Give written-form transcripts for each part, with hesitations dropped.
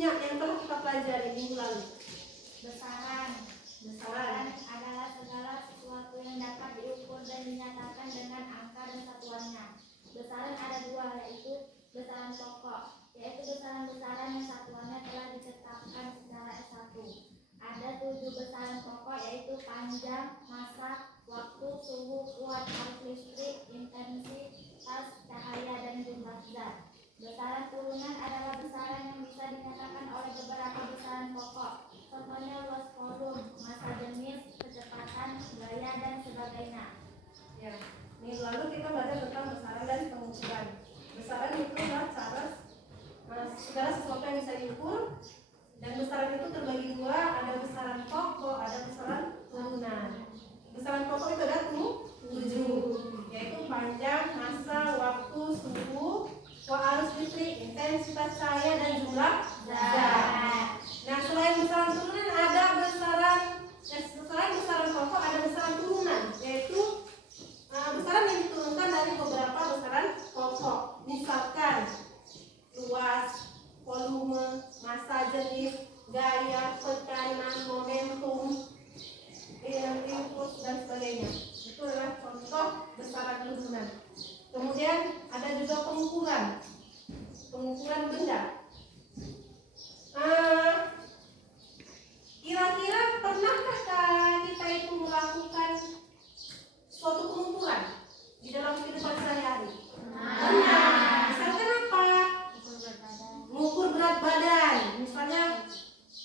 punya yang telah kita pelajari minggu lalu? Besaran. Besaran adalah segala sesuatu yang dapat diukur dan dinyatakan dengan angka dan satuannya. Besaran ada dua, yaitu besaran pokok, yaitu besaran-besaran yang satuannya telah ditetapkan secara S1. Ada 7 besaran pokok, yaitu panjang, massa, waktu, suhu, kuat arus listrik, intensitas cahaya, dan jumlah zat. Besaran turunan adalah besaran yang bisa dinyatakan oleh beberapa besaran pokok. Contohnya luas volume, massa jenis, kecepatan, gaya, dan sebagainya. Ya, minggu lalu kita belajar tentang besaran dan pengukuran. Besaran itu adalah cara segala sesuatu yang bisa diukur, dan besaran itu terbagi dua, ada besaran pokok, ada besaran turunan. Besaran pokok itu ada 7, yaitu panjang, massa, waktu, suhu, arus listrik, intensitas cahaya, dan jumlah zat. Nah, selain besaran turunan ada selain besaran pokok ada besaran turunan, yaitu besaran yang diturunkan dari beberapa besaran pokok. Misalkan luas, volume, massa jenis, gaya, tekanan, momentum, impuls, dan sebagainya. Itu adalah contoh besaran turunan. Kemudian ada juga pengukuran benda. Kira-kira pernahkah kita itu melakukan suatu pengukuran di dalam kehidupan sehari-hari? Pernah. Misalkan apa? Mengukur berat badan. Misalnya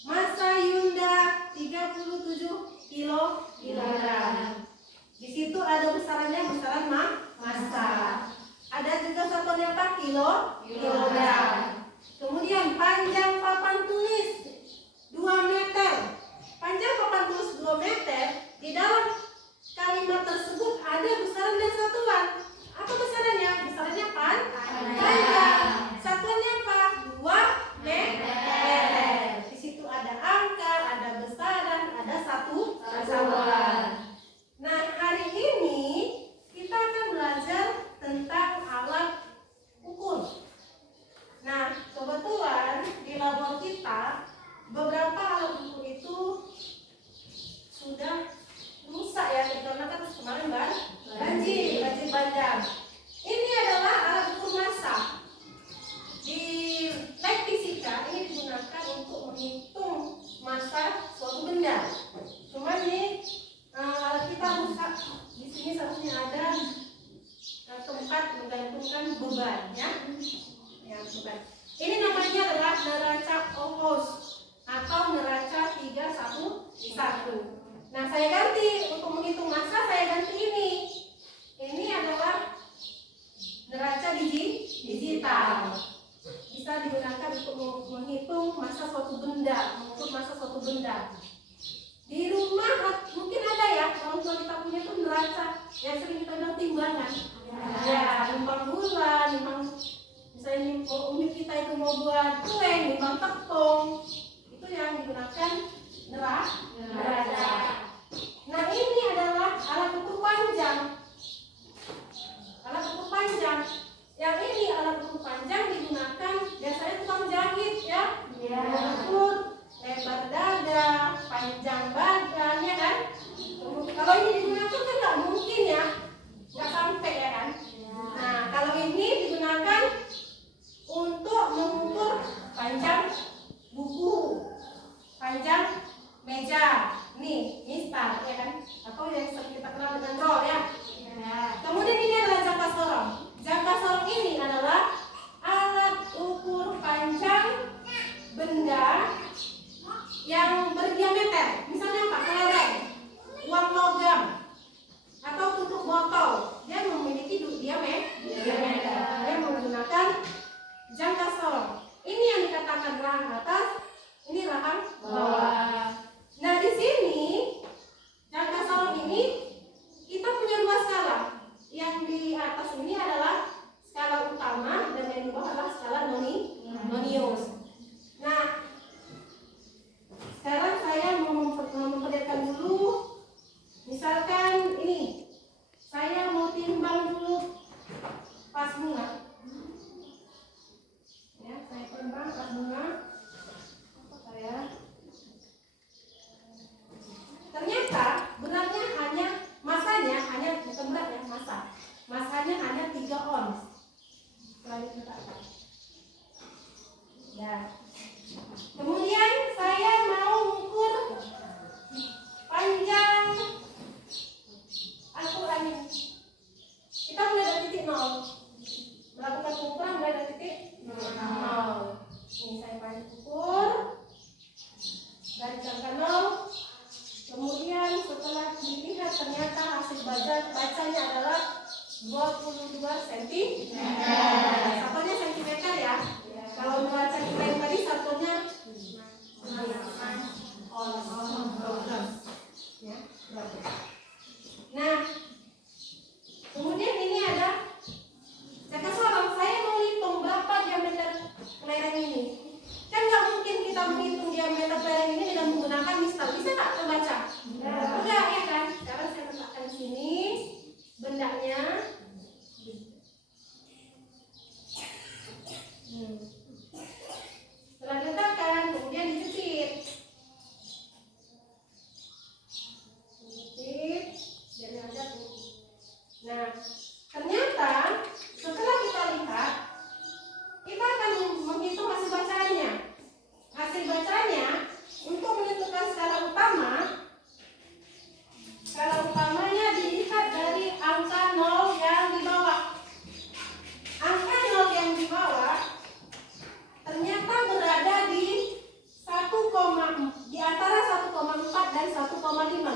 massa Yunda 37 kilogram. Di situ ada besarannya, besaran massa. Ada juga satuannya apa? Kilogram. Kemudian panjang papan tulis 2 meter. Panjang papan tulis 2 meter, di dalam kalimat tersebut ada besaran dan satuan. Apa besarannya? Besarannya panjang. Satuannya apa? 2 meter. Di situ ada angka, ada besaran, ada satuan. Nah, hari ini kita akan belajar tentang alat ukur. Nah, kebetulan di labor kita beberapa alat ukur itu sudah rusak ya, karena kan kemarin banjir bandang. Ini adalah alat ukur massa. Di lab fisika ini digunakan untuk menghitung massa suatu benda. Cuma ini alat kita rusak. Di sini seharusnya ada tempat menggantungkan beban ya. Beban. Ini namanya adalah neraca Oghuz atau neraca 311. Nah, saya ganti untuk menghitung massa, saya ganti ini. Ini adalah neraca digital. Bisa digunakan untuk menghitung massa suatu benda, mengukur massa suatu benda. Di rumah mungkin ada ya, orang tua kita punya tuh neraca yang sering kita bilang timbangan. Ya, nimbang gula, misalnya umi kita itu mau buat kue, nimbang tepung, itu yang digunakan neraca. Nah, ini adalah alat ukur panjang. Alat ukur panjang. Yang ini alat ukur panjang digunakan biasanya tukang jahit ya. Ukur lebar dada, panjang badan ya kan. Kalau ini digunakan kan nggak mungkin ya, nggak sampai ya kan. Nah, kalau ini digunakan untuk mengukur panjang buku, panjang meja, nih mistar ya kan, atau yang sering kita kenal dengan roll ya. Kemudian ini adalah jangka sorong. Jangka sorong ini adalah alat Ternyata